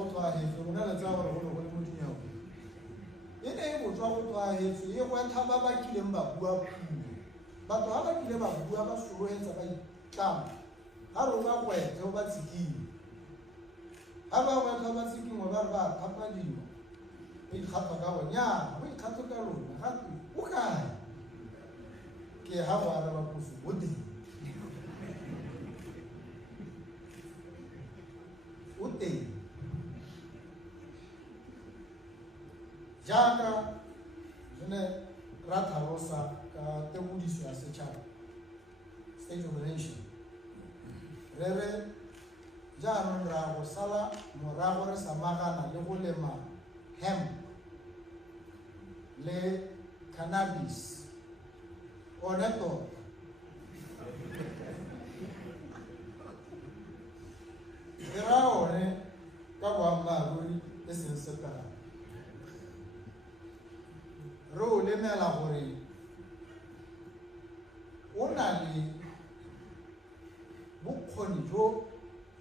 go tswa hefe go na le tsa gore go ne go le modinyao e ne e botswa go tswa hefe e gwetha ba ba kileng ba bua puo batho ga ba kile ba bua ba sologetsa ba itlama ga rona gwethe o ba tsikile ga ba gwetha ba tsikingwe ba re ba thapadiwa o ikgatwa ka go nyaa o ikgatwe ka lona gate o kae ke ga go araba poso o teng o teng jaaka re ne ra tlhalosa ka tebodiso ya setšhaba state of the nation re re jaanong ra go sala morago re samagana le go lema hemp le cannabis one tota e ra one ka boammaaruri e seng sepela re o lemela gore o na le bokgoni jo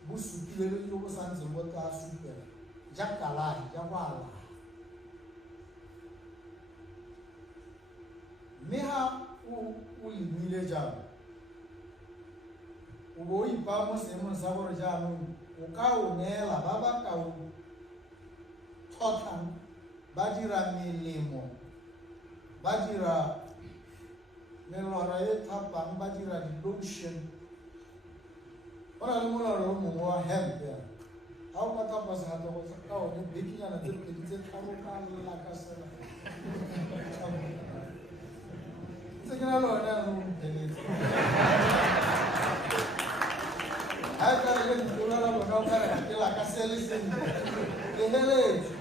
bo supileng jo bo santseng bo tla supela ja kalahi ja go alaga mme ga o lemile jalo o bo o ipa mo seemong sa gore jaanong o ka o neela ba ba ka o tlhotlhang ba dira melemo ba dira melora e thapang ba dira di-lotion go na le molora o mongwe wa hemp ya ga o ka thapa segato ka one bekinyana tse pedi tse tharo ka lakasela ntse ke na le one ano mpheletse ga e ka re le ntolola bona o kare ke lakasele sentle ke heletse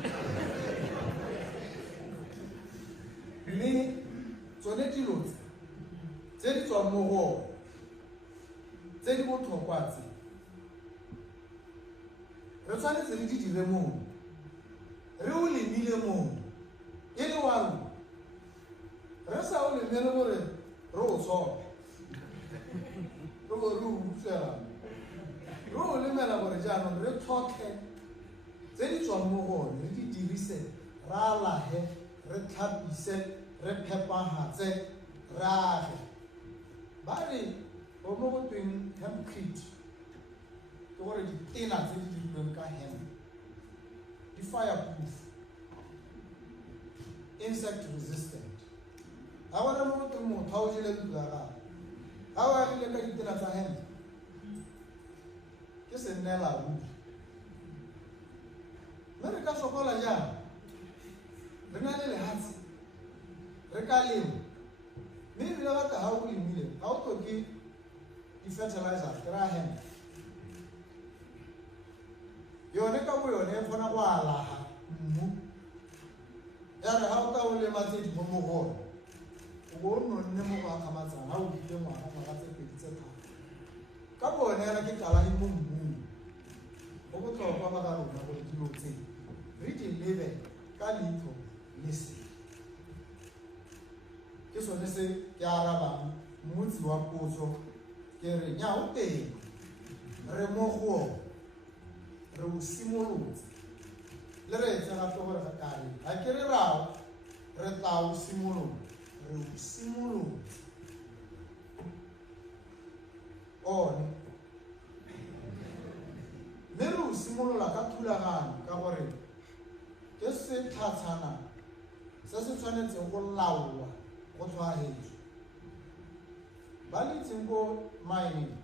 mme tsone dilo tse di tswang mo go tse di botlhokwa tse re tshwanetse re di dire moo re o lemile moo e le wa rona re sa o lemele gore re o tshope re bo re o utlwela re o lemela gore jaanong re tlhoke tse di tswang mo gone re di dirise re alage re tlhapise re phepagatse re age ba re go mo go tweng hempcrete ke gore ditena tse di dirilweng ka hemp di fireproof insect resistant ga bona mo go tweng motho ga o jele ntlo ya gago ga o agile ka ditena tsa hemp ke sennela ruri mme re ka sokola jang re na le lehatsi re ka lema mme ebile gata ga o lemile ga o tlhoke di-fertilizer ke ra hemp yone ka bo yone e kgona go alaga mmu ya re ga o ka o lema tse di mo mogone o bo o nonne mo go akgamatsang ga o dile ngwaga tse pedi tse tharo ka bone yana ke kalagi mo mmung go botlhokwa ba ka rona gore dilo tse re di lebe ka leitlho le se ke sone se ke arabang mmotsi wa potso ke re nya o teng re mo go re o simolotse le re etse gape gore ga kare ga ke re rao re tla o simolotse re o simolotse one mme re o simolola ka thulaganyo ka gore ke setlhatshana se se tshwanetseng go laolwa go tshwaretswe ba letseng ko mining